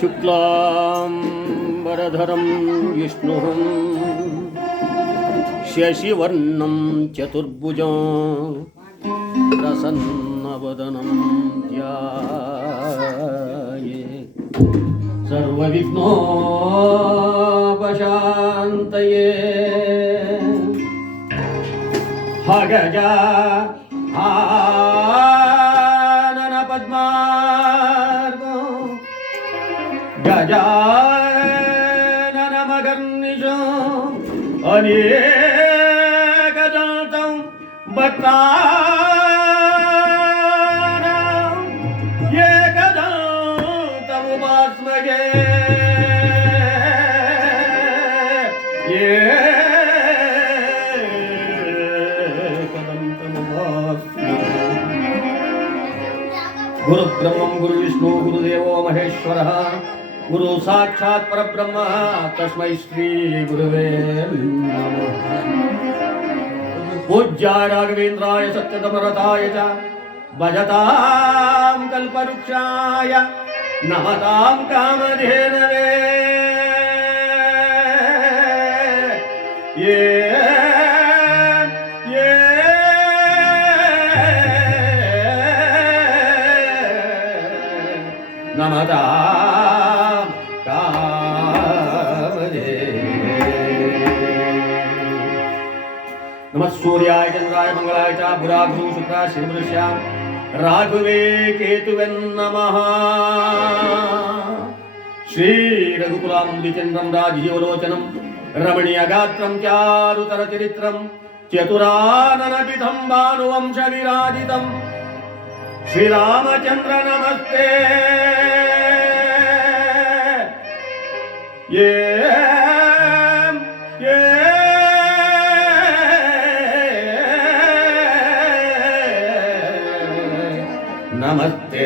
शुक्लाम्बरधरं विष्णुः शशिवर्णं चतुर्भुजं प्रसन्नवदनं ध्याये। सर्वविघ्नोपशान्तये। हगजा गजाननमगर्निशो अनेकदन्तं भक्तानां एकदन्तमुपास्मगे एकदन्तमुपास्मगे गुरुब्रह्मं गुरुविष्णु गुरुदेवो महेश्वरः गुरु साक्षात् परब्रह्म, तस्मै श्रीगुरुवे नमः। पूज्याय राघवेन्द्राय सत्यतमरताय च, भजतां कल्पवृक्षाय, नमतां कामधेनवे। ये नमता सूर्याय चंद्राय मंगलाय च बुराभ्रू शुक्रा शिवृश्याम राघवे केतुवेन्नमः श्री रघुकुलाम्बिचन्द्रं राजीवलोचनं, रमणीयगात्रं चारुतरचरित्रं चतुराननविधं भानुवंशविराजितं। श्रीरामचन्द्र नमस्ते। ये நமஸ்தே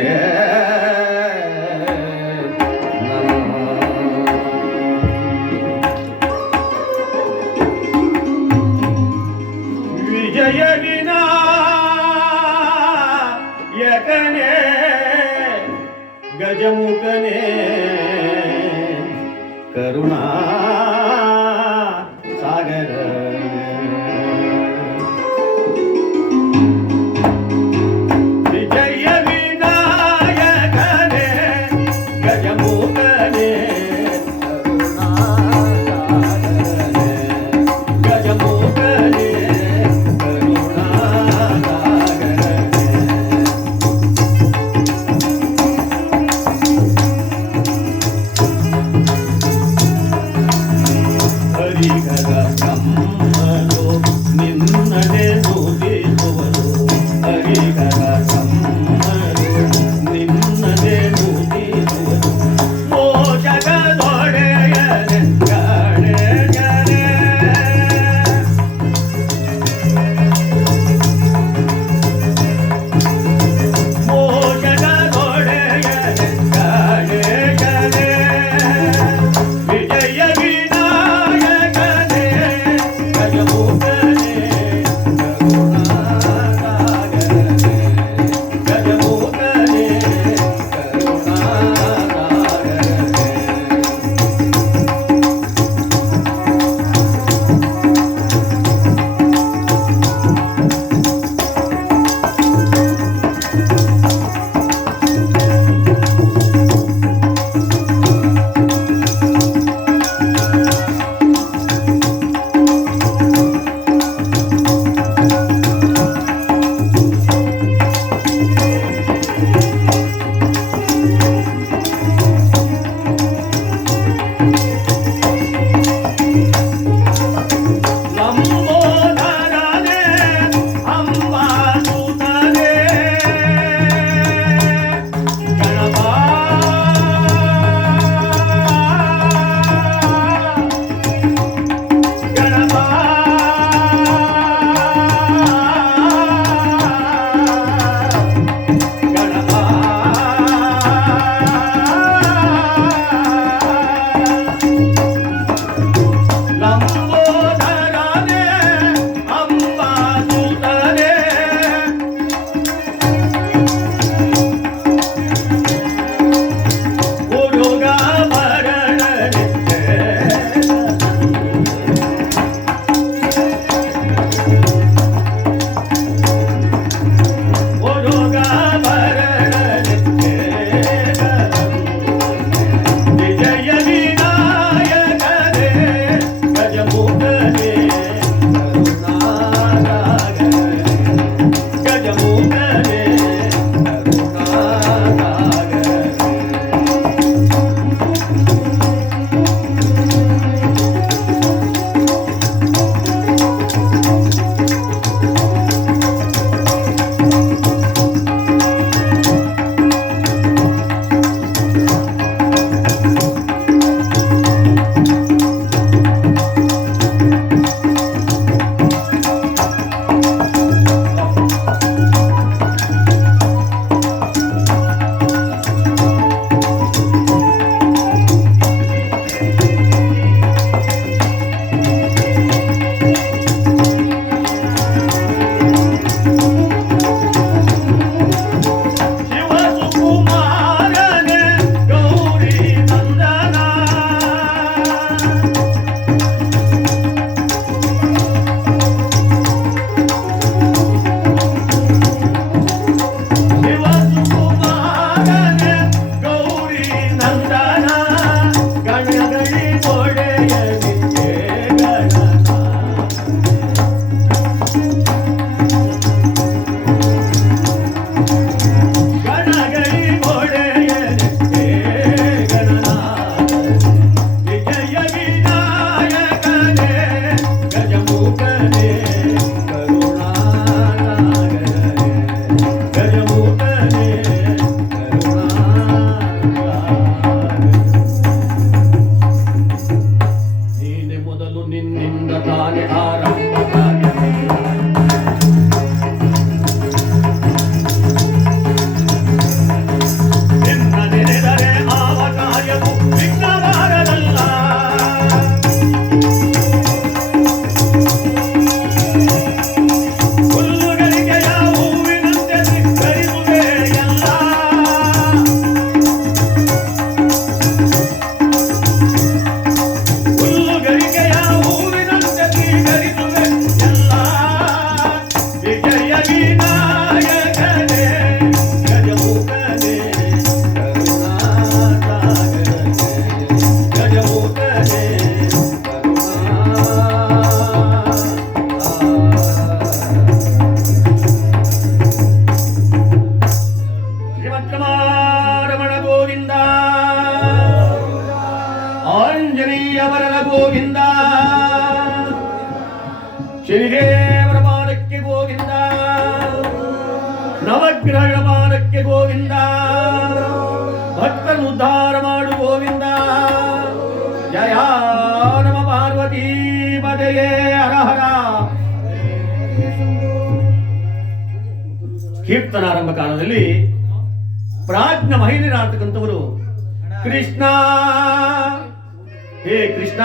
ಪ್ರಾಜ್ಞ ಮಹಿಳೆಯರಾಗ್ತಕ್ಕಂಥವರು ಕೃಷ್ಣ. ಹೇ ಕೃಷ್ಣ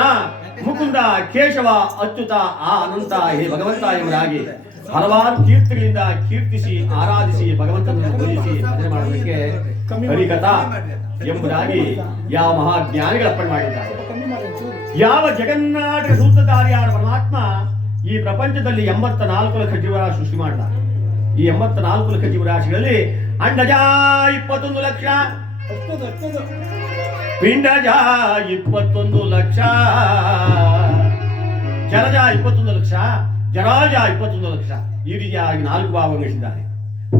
ಮುಕುಂದ ಕೇಶವ ಅಚ್ಯುತ ಆ ಅನಂತ ಹೇ ಭಗವಂತ ಎಂಬುದಾಗಿ ಹಲವಾರು ಕೀರ್ತಿಗಳಿಂದ ಕೀರ್ತಿಸಿ ಆರಾಧಿಸಿ ಭಗವಂತನನ್ನು ಪೂಜಿಸಿ ಭಜನೆ ಮಾಡೋದಕ್ಕೆ ಹರಿಕಥಾ ಎಂಬುದಾಗಿ ಯಾವ ಮಹಾಜ್ಞಾನಿಗಳು ಅರ್ಪಣೆ ಮಾಡಿದ್ದಾರೆ. ಯಾವ ಜಗನ್ನಾಟಕ ಸೂತ್ರಧಾರಿಯಾದ ಪರಮಾತ್ಮ ಈ ಪ್ರಪಂಚದಲ್ಲಿ ಎಂಬತ್ತ ನಾಲ್ಕು ಲಕ್ಷ ಜೀವರಾಶಿ ಸೃಷ್ಟಿ ಮಾಡಿದ. ಈ ಎಂಬತ್ತ ನಾಲ್ಕು ಲಕ್ಷ ಜೀವರಾಶಿಗಳಲ್ಲಿ ಅಂಡಜ ಇಪ್ಪತ್ತೊಂದು ಲಕ್ಷ. ಪಿಂಡಜ ಇಪ್ಪತ್ತೊಂದು ಲಕ್ಷ. ಜಲಜ ಇಪ್ಪತ್ತೊಂದು ಲಕ್ಷ. ಜರಾಜ ಇಪ್ಪತ್ತೊಂದು ಲಕ್ಷ. ಈ ರೀತಿಯಾಗಿ ನಾಲ್ಕು ಭಾವಗಳಿಸಿದ್ದಾರೆ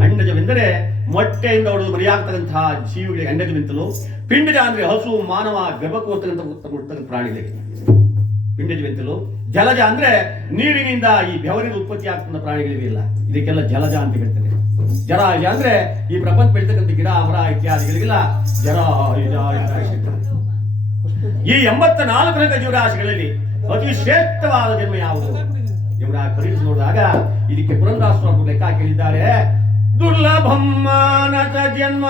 ಅಂಡಜವೆಂದರೆ ಮೊಟ್ಟೆಯಿಂದ ಹೊಡೆದು ಬರಿಯಾಗ್ತಕ್ಕಂತಹ ಜೀವಿಗಳಿಗೆ ಅಂಡಜವೆಂತಲೂ ಪಿಂಡಜ ಅಂದ್ರೆ ಹಸು, ಮಾನವ ಗರ್ಭಕೋರ್ತಕ್ಕಂಥ ಹುಟ್ಟತಕ್ಕಂಥ ಪ್ರಾಣಿಗಳಿಗೆ. ಪಿಂಡಜವೆಂತಲೂ ಜಲಜ ಅಂದ್ರೆ ನೀರಿನಿಂದ ಈ ಬೆವರಿನ ಉತ್ಪತ್ತಿ ಆಗ್ತಕ್ಕಂಥ ಪ್ರಾಣಿಗಳಿವೆಯಲ್ಲ ಇದಕ್ಕೆಲ್ಲ ಜಲಜ ಅಂತ ಹೇಳ್ತಾರೆ. ಜರಾಯುಜ ಅಂದ್ರೆ ಈ ಪ್ರಪಂಚ ಬೆಳೀತಕ್ಕಂಥ ಗಿಡ, ಮರ ಇತ್ಯಾದಿಗಳಿಗೆಲ್ಲ ಜರ ಅಂತ ಹೇಳ್ತಾರೆ. ಈ ಎಂಬತ್ತ ನಾಲ್ಕು ರಂಗ ಜೀವರಾಶಿಗಳಲ್ಲಿ ಅತಿ ಶ್ರೇಷ್ಠವಾದ ಜನ್ಮ ಯಾವುದು? ಇವರ ಪರಿಣಿಸಿ ನೋಡಿದಾಗ ಇದಕ್ಕೆ ಪುರಂದಾಸ್ ಲೆಕ್ಕ ಕೇಳಿದ್ದಾರೆ ದುರ್ಲಭಮ್ಮನ ಜನ್ಮ.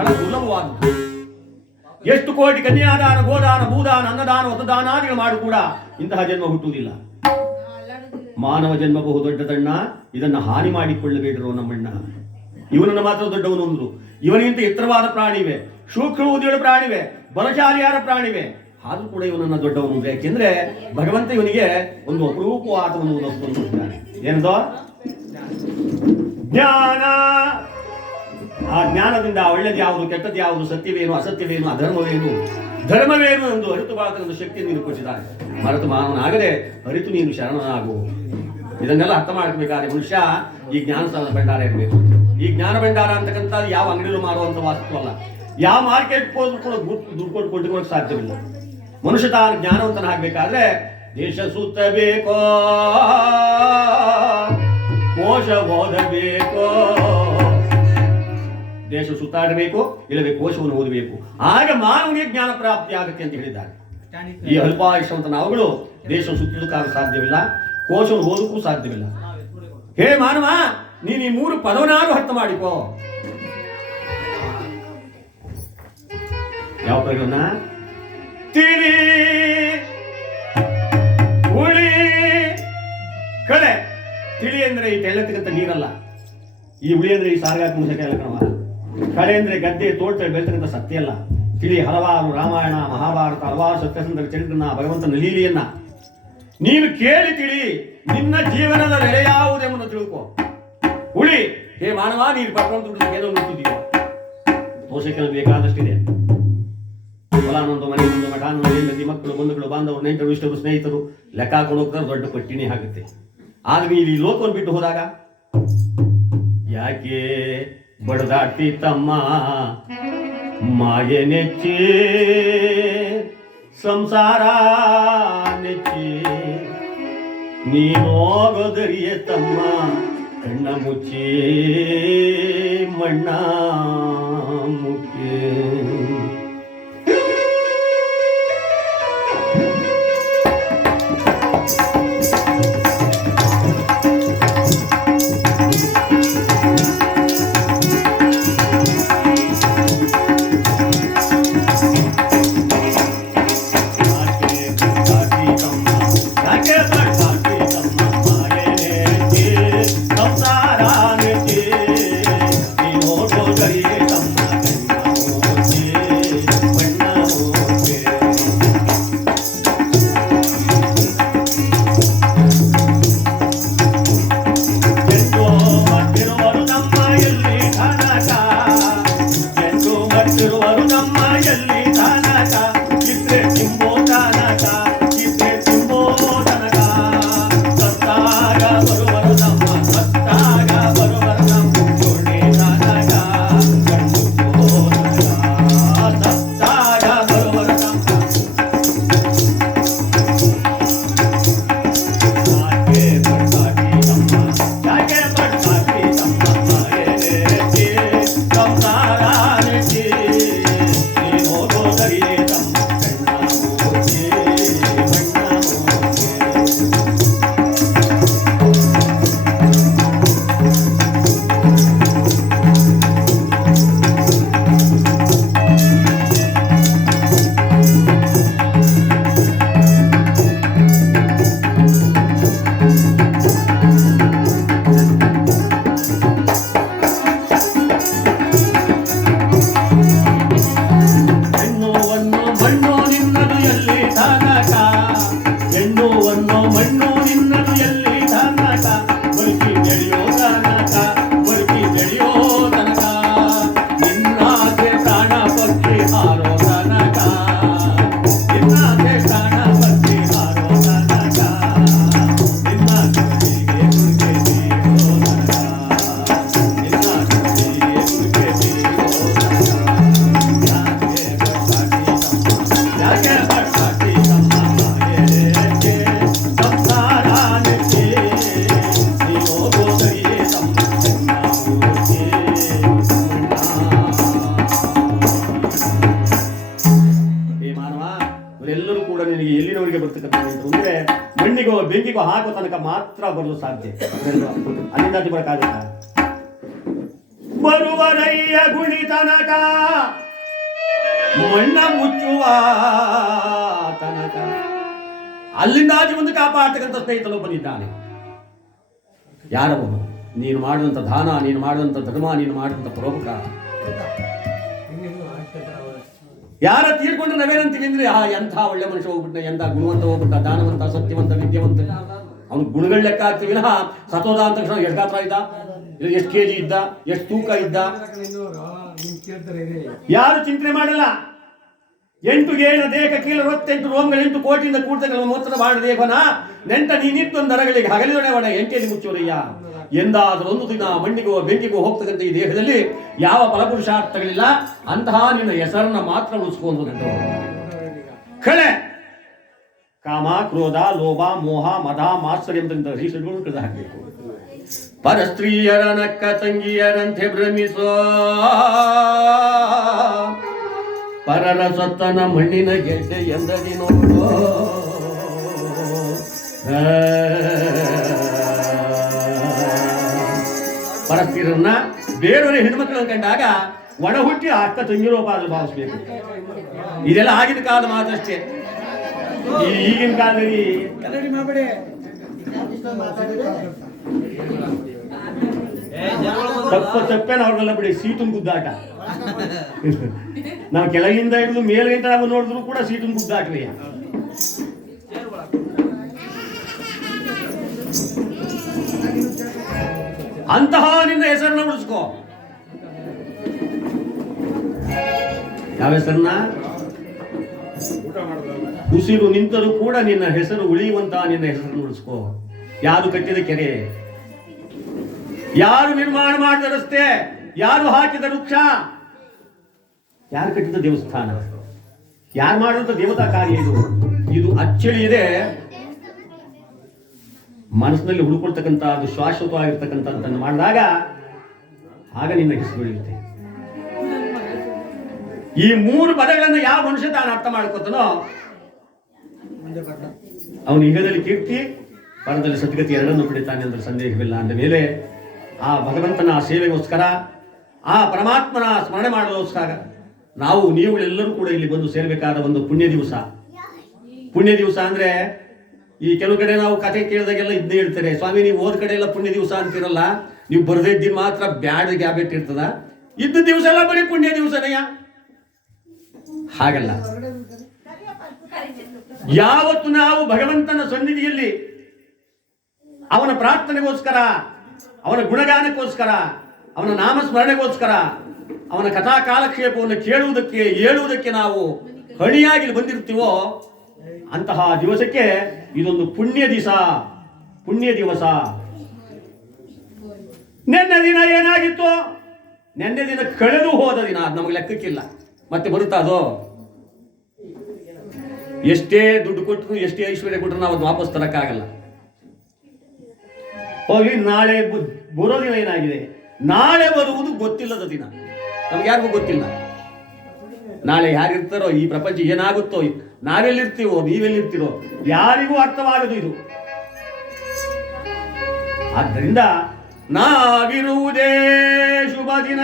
ಬಹಳ ಎಷ್ಟು ಕೋಟಿ ಕನ್ಯಾದಾನ, ಗೋದಾನ, ಭೂದಾನ, ಅನ್ನದಾನ ಹೊಸದಾನಾದಿಗಳು ಮಾಡು ಕೂಡ ಇಂತಹ ಜನ್ಮ ಹುಟ್ಟುವುದಿಲ್ಲ. ಮಾನವ ಜನ್ಮ ಬಹು ದೊಡ್ಡದಣ್ಣ ಇದನ್ನ ಹಾನಿ ಮಾಡಿಕೊಳ್ಳಬೇಡಿರೋ ನಮ್ಮಣ್ಣ. ಇವನನ್ನ ಮಾತ್ರ ದೊಡ್ಡವನು ಅಂದ್ರು ಇವನಿಗಿಂತ ಎತ್ತರವಾದ ಪ್ರಾಣಿವೆ, ಸೂಕ್ಷ್ಮ ಉದ್ಯೋಗ ಪ್ರಾಣಿವೆ, ಬಲಶಾಲಿಯಾದ ಪ್ರಾಣಿವೆ. ಆದ್ರೂ ಕೂಡ ಇವನನ್ನ ದೊಡ್ಡವನು ಯಾಕೆಂದ್ರೆ ಭಗವಂತ ಇವನಿಗೆ ಒಂದು ಅಪರೂಪವಾದ ಒಂದು ಏನದೋ? ಜ್ಞಾನ. ಆ ಜ್ಞಾನದಿಂದ ಒಳ್ಳೇದು ಯಾವುದು, ಕೆಟ್ಟದ್ದು ಯಾವುದು, ಸತ್ಯವೇನು, ಅಸತ್ಯವೇನು, ಅಧರ್ಮವೇನು, ಧರ್ಮವೇನು ಎಂದು ಅರಿತು ಶಕ್ತಿ ನೀನು ಕೊಟ್ಟಿದ್ದಾನೆ ಮರೆತು ಮಾನವನಾಗದೆ ಅರಿತು ನೀನು ಶರಣನಾಗು. ಇದನ್ನೆಲ್ಲ ಅರ್ಥ ಮಾಡಬೇಕಾದ್ರೆ ಮನುಷ್ಯ ಈ ಜ್ಞಾನ ಭಂಡಾರ ಇರಬೇಕು. ಈ ಜ್ಞಾನ ಭಂಡಾರ ಅಂತಕ್ಕಂಥ ಯಾವ ಅಂಗಡಿಯಲ್ಲೂ ವಾಸ್ತು ಅಲ್ಲ ಯಾವ ಮಾರ್ಕೆಟ್ ಹೋದ್ರು ಕೂಡ ದುಡ್ಡು ಕೊಟ್ಟು ಸಾಧ್ಯವಿಲ್ಲ. ಮನುಷ್ಯ ತಾನು ಜ್ಞಾನವಂತನಾಗಬೇಕಾದ್ರೆ ದೇಶ ಸುತ್ತಬೇಕೋ, ಕೋಶ ಓದಬೇಕೋ. ದೇಶ ಸುತ್ತಾಡಬೇಕು ಇಲ್ಲವೇ ಕೋಶವನ್ನು ಓದಬೇಕು. ಆಗ ಮಾನವನಿಗೆ ಜ್ಞಾನ ಪ್ರಾಪ್ತಿ ಆಗುತ್ತೆ ಅಂತ ಹೇಳಿದ್ದಾರೆ. ಈ ಅಲ್ಪಾಯುಷ್ಯವಂತ ನಾವುಗಳು ದೇಶ ಸುತ್ತಲಿಕ್ಕಾಗ ಸಾಧ್ಯವಿಲ್ಲ ಕೋಶವನ್ನು ಓದಕ್ಕೂ ಸಾಧ್ಯವಿಲ್ಲ. ಹೇ ಮಾನವ ನೀನು ಈ ಮೂರು ಪದವನಾರು ಅರ್ಥ ಮಾಡಿಕೋ. ಯಾವ ಪದಗಳನ್ನ? ತಿಳಿ ಹುಳಿ ಕಳೆ. ತಿಳಿ ಅಂದ್ರೆ ಈ ತೆಳ್ಳತಕ್ಕಂಥ ನೀರಲ್ಲ. ಈ ಹುಳಿ ಅಂದ್ರೆ ಈ ಸಾರಿಗೆ ಹಾಕಿ ಅಲ್ಲ ಕಣವ. ಕಳೆ ಅಂದ್ರೆ ಗದ್ದೆ ತೋಟದಲ್ಲಿ ಬೆಳೆತಕ್ಕಂಥ ಸತ್ಯ ಅಲ್ಲ. ತಿಳಿ ಹಲವಾರು ರಾಮಾಯಣ, ಮಹಾಭಾರತ, ಹಲವಾರು ಸತ್ಯಸಂದ್ರ ಚರಿತ್ರನ, ಭಗವಂತನ ಲೀಲೆಯನ್ನ. ನೀನು ಕೇಳಿ ತಿಳಿ, ನಿನ್ನ ಜೀವನದ ನೆಲೆ ಯಾವುದೆಂಬುದನ್ನು ತಿಳ್ಕೊ. ಹುಳಿ, ಹೇ ಮಾನವ, ನೀನು ಪಟ್ಕೊಂಡು ದುಡ್ಡು ಏನೋ ದೋಷಕ್ಕೆ ಬೇಕಾದಷ್ಟಿದೆ. ಫಲಾನೊಂದು ಮನೆ, ಒಂದು ಮಠ ನದಿ ಮಕ್ಕಳು, ಬಂಧುಗಳು, ಬಾಂಧವರು, ನೆಂಟರು, ಇಷ್ಟರು, ಸ್ನೇಹಿತರು, ಲೆಕ್ಕ ಹಾಕೊಂಡು ದೊಡ್ಡ ಪಟ್ಟಿನೇ ಆಗುತ್ತೆ. ಆದ್ರೆ ನೀವು ಈ ಲೋಕವನ್ನು ಬಿಟ್ಟು ಹೋದಾಗ ಯಾಕೆ ಬಡದಾಟಿ ತಮ್ಮ ಮಾಯೆ ನೆಚ್ಚಿ ಸಂಸಾರ ನೆಚ್ಚಿ ನೀನೋಗೋದರಿಯ ತಮ್ಮ ಕಣ್ಣ ಮುಚ್ಚಿ ಮಣ್ಣ ಮುಚ್ಚಿ ধারে ಸಾಧ್ಯ. ಅಲ್ಲಿಂದ ಆಚೆ ಬರಕ್ಕಾಗತ್ತ ಬರುವರಯ್ಯ ಗುಣಿ ತನಕ, ಮಣ್ಣ ಮುಚ್ಚುವ ತನಕ. ಅಲ್ಲಿಂದ ಆಚೆ ಒಂದು ಕಾಪಾಡ್ತಕ್ಕಂಥ ಸ್ನೇಹಿತನೊಬ್ಬನಿದ್ದಾನೆ ಯಾರವನು? ನೀನು ಮಾಡಿದಂಥ ದಾನ, ನೀನು ಮಾಡಿದಂಥ ಧರ್ಮ, ನೀನು ಮಾಡಿದಂಥ ಪರೋಪಕಾರ. ಯಾರ ತೀರ್ಕೊಂಡ್ರೆ ನಾವೇನಂತೀವಿ ಅಂದ್ರೆ, ಆ ಎಂಥ ಒಳ್ಳೆ ಮನುಷ್ಯ ಹೋಗ್ಬಿಟ್ಟ ಎಂಥ ಗುಣವಂತ ಹೋಗ್ಬಿಟ್ಟ, ದಾನವಂತ, ಸತ್ಯವಂತ, ವಿದ್ಯಾವಂತ. ಅವ್ನು ಗುಣಗಳ ಲೆಕ್ಕ ಹಾಕ್ತೀವಿ. ವಿನಃ ಸತೋದ ಅಂತ ತಕ್ಷಣ ಎಷ್ಟು ಗಾತ್ರ ಇದ್ದ? ಎಷ್ಟು ಕೆ ಕೆಜಿ ಇದ್ದ? ಎಷ್ಟು ತೂಕ ಇದ್ದ? ಯಾರು ಚಿಂತನೆ ಮಾಡಲ್ಲ. ಎಂಟು ಗೇಣ ದೇಹ ಕೀಲ ಅರವತ್ತೆಂಟು ರೋಮ್ಗಳು, ಎಂಟು ಕೋಟಿಯಿಂದ ಕೂಡ್ತಗಳ ಮೊತ್ತದ ಬಾಣ ದೇವನ ನೆಂಟ ನೀನಿತ್ತೊಂದು ನರಗಳಿಗೆ ಒಣ ಎಂಟೇಲಿ ಮುಚ್ಚೋರಯ್ಯ ಎಂದಾದರೂ ಒಂದು ದಿನ ಮಂಡಿಗೋ ಬೆಂಕಿಗೋ ಹೋಗ್ತಕ್ಕಂಥ ಈ ದೇಹದಲ್ಲಿ ಯಾವ ಫಲಪುರುಷಾರ್ಥಗಳಿಲ್ಲ. ಅಂತಹ ನಿನ್ನ ಹೆಸರನ್ನ ಮಾತ್ರ ಉಳಿಸ್ಕೊಂಡು ಕಳೆ! ಕಾಮ, ಕ್ರೋಧ, ಲೋಭ, ಮೋಹ, ಮದ, ಮಾತ್ಸರ್ಯ ಎಂಬಂತ ರೀಸೆಟ್ಗಳು ಕಳೆದು ಪರಸ್ತ್ರೀಯರ ನಕ್ಕ ತಂಗಿಯರಂತೆ ಭ್ರಮಿಸೋ ಪರರ ಸತ್ತನ ಮಣ್ಣಿನ ಗೆಡ್ಡೆ ಎಂದದಿ ನೋಡೋ. ಪರಸ್ತ್ರೀಯರನ್ನ ಬೇರೆಯವರ ಹೆಣ್ಮಕ್ಳನ್ನು ಕಂಡಾಗ ಒಣ ಹುಟ್ಟಿ ಅಕ್ಕ ತಂಗಿರೋ ಭಾವಿಸ್ಬೇಕು. ಇದೆಲ್ಲ ಆಗಿನ ಕಾಲ ಮಾತಷ್ಟೇ ಈಗಿನ ಕಾಲದಲ್ಲಿ ತಪ್ಪ ತಪ್ಪೇನ ಅವ್ರನ್ನೆಲ್ಲ ಬಿಡಿ ಸೀಟನ್ ಗುದ್ದಾಟ ನಾವು ಕೆಳಗಿಂದ ಹಿಡಿದು ಮೇಲಿಂದ ನಾವು ನೋಡಿದ್ರು ಕೂಡ ಸೀಟನ್ ಗುದ್ದಾಟ್ರಿ ಅಂತಹ ನಿನ್ನ ಹೆಸರನ್ನ ಉಳಿಸ್ಕೋ. ಯಾವ ಹೆಸರನ್ನ? ಉಸಿರು ನಿಂತರೂ ಕೂಡ ನಿನ್ನ ಹೆಸರು ಉಳಿಯುವಂತ ನಿನ್ನ ಹೆಸರನ್ನು ಉಳಿಸ್ಕೋ. ಯಾರು ಕಟ್ಟಿದ ಕೆರೆ? ಯಾರು ನಿರ್ಮಾಣ ಮಾಡಿದ ರಸ್ತೆ? ಯಾರು ಹಾಕಿದ ವೃಕ್ಷ? ಯಾರು ಕಟ್ಟಿದ ದೇವಸ್ಥಾನ? ಯಾರು ಮಾಡಿದಂತ ದೇವತಾ ಕಾರ್ಯ ಇದು? ಇದು ಅಚ್ಚಳಿ ಇದೆ. ಮನಸ್ಸಿನಲ್ಲಿ ಹುಡುಕೊಳ್ತಕ್ಕಂಥ ಅದು ಶಾಶ್ವತವಾಗಿರ್ತಕ್ಕಂಥದ್ದನ್ನು ಮಾಡಿದಾಗ ಆಗ ನಿನ್ನ ಹೆಸರು ಉಳಿಯುತ್ತೆ. ಈ ಮೂರು ಪದಗಳನ್ನ ಯಾವ ಮನುಷ್ಯ ತಾನು ಅರ್ಥ ಮಾಡ್ಕೋತಾನೋ ಅವನು ಯುಗದಲ್ಲಿ ಕೀರ್ತಿ ಪರದಲ್ಲಿ ಸದ್ಗತಿ ಎರಡನ್ನು ಪಡಿತಾನೆ ಅಂದ್ರೆ ಸಂದೇಹವಿಲ್ಲ ಅಂದ ಮೇಲೆ ಆ ಭಗವಂತನ ಸೇವೆಗೋಸ್ಕರ, ಆ ಪರಮಾತ್ಮನ ಸ್ಮರಣೆ ಮಾಡೋಸ್ಕರ ನಾವು, ನೀವುಗಳೆಲ್ಲರೂ ಕೂಡ ಇಲ್ಲಿ ಬಂದು ಸೇರಬೇಕಾದ ಒಂದು ಪುಣ್ಯ ದಿವಸ. ಪುಣ್ಯ ದಿವಸ ಅಂದ್ರೆ ಈ ಕೆಲವು ಕಡೆ ನಾವು ಕತೆ ಕೇಳಿದಾಗೆಲ್ಲ ಇದ್ನೇ ಹೇಳ್ತಾರೆ, ಸ್ವಾಮಿ ನೀವು ಹೋದ ಕಡೆ ಎಲ್ಲ ಪುಣ್ಯ ದಿವಸ ಅಂತಿರಲ್ಲ, ನೀವು ಬರದೇ ಇದ್ದೀನಿ ಮಾತ್ರ ಬ್ಯಾಡ್ ಗ್ಯಾಬೆಟ್ ಇರ್ತದ. ಇದ್ದ ದಿವಸ ಎಲ್ಲ ಬರೀ ಪುಣ್ಯ ದಿವಸನಯ್ಯ. ಹಾಗಲ್ಲ. ಯಾವತ್ತು ನಾವು ಭಗವಂತನ ಸನ್ನಿಧಿಯಲ್ಲಿ ಅವನ ಪ್ರಾರ್ಥನೆಗೋಸ್ಕರ, ಅವನ ಗುಣಗಾನಕ್ಕೋಸ್ಕರ, ಅವನ ನಾಮಸ್ಮರಣೆಗೋಸ್ಕರ, ಅವನ ಕಥಾ ಕಾಲಕ್ಷೇಪವನ್ನು ಕೇಳುವುದಕ್ಕೆ, ಹೇಳುವುದಕ್ಕೆ ನಾವು ಹಣಿಯಾಗಿ ಬಂದಿರ್ತೀವೋ ಅಂತಹ ದಿವಸಕ್ಕೆ ಇದೊಂದು ಪುಣ್ಯ ದಿವಸ ಪುಣ್ಯ ದಿವಸ. ನಿನ್ನೆ ದಿನ ಏನಾಗಿತ್ತು? ನಿನ್ನೆ ದಿನ ಕಳೆದು ಹೋದ ದಿನ, ಅದು ನಮಗೆ ಲೆಕ್ಕಕ್ಕಿಲ್ಲ. ಮತ್ತೆ ಬರುತ್ತಾ ಅದು? ಎಷ್ಟೇ ದುಡ್ಡು ಕೊಟ್ಟು ಎಷ್ಟೇ ಐಶ್ವರ್ಯ ಕೊಟ್ಟರು ನಾವು ಅದನ್ನ ವಾಪಸ್ ತರಕ್ಕಾಗಲ್ಲ. ಹೋಗಿ ನಾಳೆ ಬರೋ ದಿನ ಏನಾಗಿದೆ? ನಾಳೆ ಬರುವುದು ಗೊತ್ತಿಲ್ಲದ ದಿನ. ನಮ್ಗೆ ಯಾರಿಗೂ ಗೊತ್ತಿಲ್ಲ. ನಾಳೆ ಯಾರಿರ್ತಾರೋ, ಈ ಪ್ರಪಂಚ ಏನಾಗುತ್ತೋ, ನಾವೆಲ್ಲಿರ್ತೀವೋ, ನೀವೆಲ್ಲಿರ್ತೀರೋ, ಯಾರಿಗೂ ಅರ್ಥವಾಗದು ಇದು. ಆದ್ದರಿಂದ ನಾವಿರುವುದೇ ಶುಭ ದಿನ.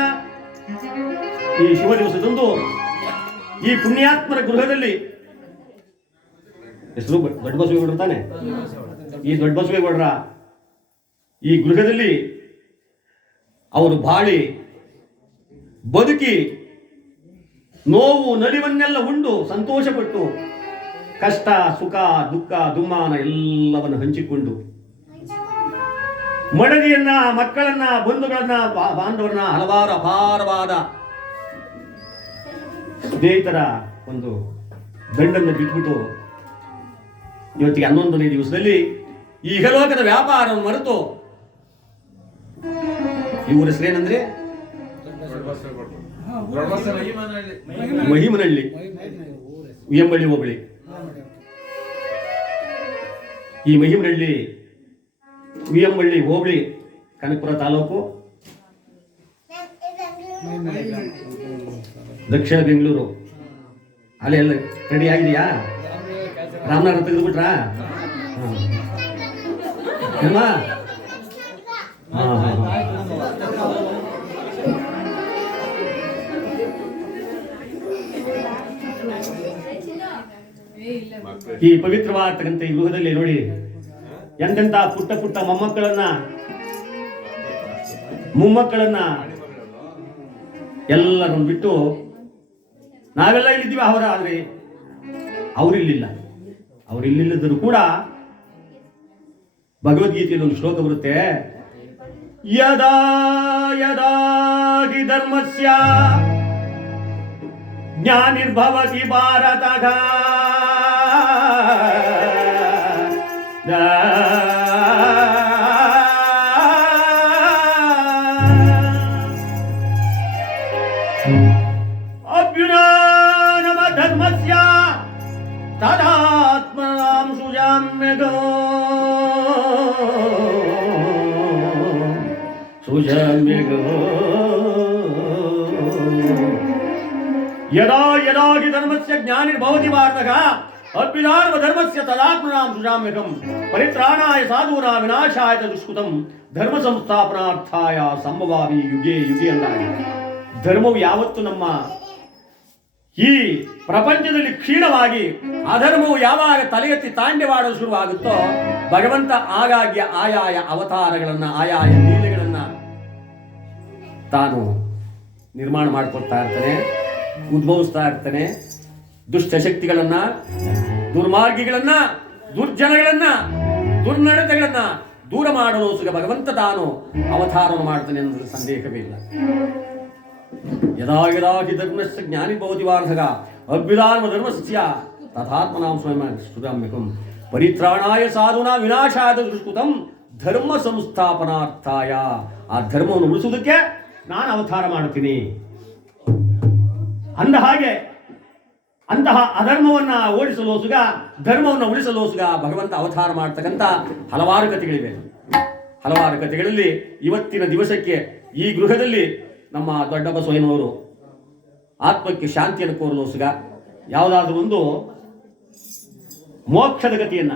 ಈ ಶುಭ ದಿವಸದಂದು ಈ ಪುಣ್ಯಾತ್ಮರ ಗೃಹದಲ್ಲಿ ಹೆಸರು ದೊಡ್ಡ ಬಸವೇಗೌಡರು ತಾನೆ? ಈ ದೊಡ್ಡ ಬಸವೇಗೌಡರ ಈ ಗೃಹದಲ್ಲಿ ಅವರು ಬಾಳಿ ಬದುಕಿ ನೋವು ನಡಿವನ್ನೆಲ್ಲ ಉಂಡು ಸಂತೋಷಪಟ್ಟು ಕಷ್ಟ, ಸುಖ, ದುಃಖ, ದುಮ್ಮಾನ ಎಲ್ಲವನ್ನು ಹಂಚಿಕೊಂಡು ಮಡದಿಯನ್ನ, ಮಕ್ಕಳನ್ನ, ಬಂಧುಗಳನ್ನ ಬಾಂಧವರನ್ನ ಹಲವಾರು ಅಪಾರವಾದ ಸ್ನೇಹಿತರ ಒಂದು ಗಂಡನ್ನು ಬಿಟ್ಬಿಟ್ಟು ಇವತ್ತಿಗೆ ಹನ್ನೊಂದನೇ ದಿವಸದಲ್ಲಿ ಈ ಇಹಲೋಕದ ವ್ಯಾಪಾರವನ್ನು ಮರೆತು ಇವರ ಹೆಸರೇನಂದ್ರೆ? ಮಹಿಮನಹಳ್ಳಿ. ಎಂಬಳ್ಳಿ ಹೋಬಳಿ. ಈ ಮಹಿಮನಹಳ್ಳಿ ಉಯ್ಯಂಬಳ್ಳಿ ಹೋಬಳಿ ಕನಕಪುರ ತಾಲೂಕು ದಕ್ಷಿಣ ಬೆಂಗಳೂರು. ಅಲ್ಲೆಲ್ಲ ರೆಡಿ ಆಗಿದೆಯಾ? ರಾಮನಗರ ತೆಗೆದುಬಿಟ್ರಾ? ಈ ಪವಿತ್ರವಾಗಿರ್ತಕ್ಕಂಥ ಈ ಗೃಹದಲ್ಲಿ ನೋಡಿ ಎಂತೆಂತ ಪುಟ್ಟ ಪುಟ್ಟ ಮೊಮ್ಮಕ್ಕಳನ್ನ ಮೊಮ್ಮಕ್ಕಳನ್ನ ಎಲ್ಲರನ್ನು ಬಿಟ್ಟು ನಾವೆಲ್ಲ ಇಲ್ಲಿದ್ದೀವಿ ಅವರ, ಆದ್ರೆ ಅವರಿಲ್ಲಿಲ್ಲ ಅವರಿಲ್ಲಿಲ್ಲದರೂ ಕೂಡ ಭಗವದ್ಗೀತೆಯಲ್ಲಿ ಒಂದು ಶ್ಲೋಕ ಬರುತ್ತೆ ಯದಾ ಧರ್ಮಸ್ಯ ಜ್ಞಾನಿರ್ಭವತಿ ಭಾರತಃ ತದಾತ್ಮನಾಂ ಸುಜಾಮ್ಯಕಂ ಪರಿತ್ರಾಣಾಯ ಸಾಧೂನಾ ವಿನಾಶಾಯ ದುಷ್ಕೃತಂ ಧರ್ಮ ಸಂಸ್ಥಾಪನಾರ್ಥಾಯ ಸಂಭವಾಮಿ ಯುಗೆ ಯುಗೆ ಅಂದಾಗಿ ಧರ್ಮವು ಯಾವತ್ತು ನಮ್ಮ ಈ ಪ್ರಪಂಚದಲ್ಲಿ ಕ್ಷೀಣವಾಗಿ ಅಧರ್ಮವು ಯಾವಾಗ ತಲೆ ಎತ್ತಿ ತಾಂಡ್ಯವಾಡಲು ಶುರುವಾಗುತ್ತೋ, ಭಗವಂತ ಆಗಾಗ್ಯ ಆಯಾಯ ಅವತಾರಗಳನ್ನ, ಆಯಾಯ ಲೀಲೆಗಳನ್ನ ತಾನು ನಿರ್ಮಾಣ ಮಾಡಿಕೊಡ್ತಾ ಇರ್ತಾನೆ, ಉದ್ಭವಿಸ್ತಾ ಇರ್ತಾನೆ, ದುಷ್ಟ ಶಕ್ತಿಗಳನ್ನ ದುರ್ಮಾರ್ಗಿಗಳನ್ನ, ದುರ್ಜನಗಳನ್ನ, ದುರ್ನಡತೆಗಳನ್ನ ದೂರ ಮಾಡಲು ಸುಗ ಭಗವಂತ ತಾನು ಅವತಾರವನ್ನು ಮಾಡ್ತಾನೆ ಅನ್ನೋದ್ರ ಸಂದೇಹವೇ ಇಲ್ಲ. ಯದಾ ಯದಾ ಹಿ ಧರ್ಮಸ್ಯ ಜ್ಞಾನಿ ಭವತಿ ವಾರ್ಧಕ ಅಭ್ಯುದಾನ ಧರ್ಮಸ್ಯ ತಥಾತ್ಮನಾಂ ಸ್ವಯಂ ಸ್ತುತಾಮ್ಯಕಂ ಪರಿತ್ರಾಣಾಯ ಸಾಧುನಾ ವಿನಾಶಾಯ ದುಷ್ಕೃತಂ ಧರ್ಮ ಸಂಸ್ಥಾಪನಾರ್ಥಾಯ. ಆ ಧರ್ಮವನ್ನು ಉಳಿಸುವುದಕ್ಕೆ ನಾನು ಅವತಾರ ಮಾಡುತ್ತೀನಿ. ಅಂದ ಹಾಗೆ ಅಂತಹ ಅಧರ್ಮವನ್ನ ಓಡಿಸಲು ಸುಗ, ಧರ್ಮವನ್ನು ಉಳಿಸಲು ಸುಗ ಭಗವಂತ ಅವತಾರ ಮಾಡ್ತಕ್ಕಂಥ ಹಲವಾರು ಕಥೆಗಳಿವೆ. ಹಲವಾರು ಕಥೆಗಳಲ್ಲಿ ಇವತ್ತಿನ ದಿವಸಕ್ಕೆ ಈ ಗೃಹದಲ್ಲಿ ನಮ್ಮ ದೊಡ್ಡ ಬಸವಯ್ಯನವರು ಆತ್ಮಕ್ಕೆ ಶಾಂತಿಯನ್ನು ಕೋರಲು ಸುಗ, ಯಾವುದಾದ್ರೂ ಒಂದು ಮೋಕ್ಷದ ಗತಿಯನ್ನ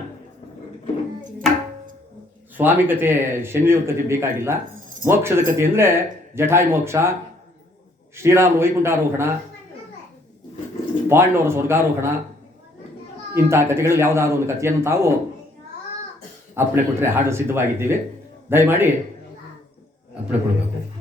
ಸ್ವಾಮಿ ಕತೆ ಶನಿದೇವ್ರ ಕತೆ ಬೇಕಾಗಿಲ್ಲ. ಮೋಕ್ಷದ ಕತೆ ಅಂದರೆ ಜಠಾಯಿ ಮೋಕ್ಷ, ಶ್ರೀರಾಮ ವೈಕುಂಠಾರೋಹಣ ಪಾಂಡವರ ಸ್ವರ್ಗಾರೋಹಣ, ಇಂಥ ಕಥೆಗಳಲ್ಲಿ ಯಾವುದಾದ್ರು ಒಂದು ಕಥೆಯನ್ನು ತಾವು ಅಪ್ಪಣೆ ಕೊಟ್ಟರೆ ಹಾಡು ಸಿದ್ಧವಾಗಿದ್ದೀವಿ. ದಯಮಾಡಿ ಅಪ್ಪಣೆ ಕೊಡಬೇಕು.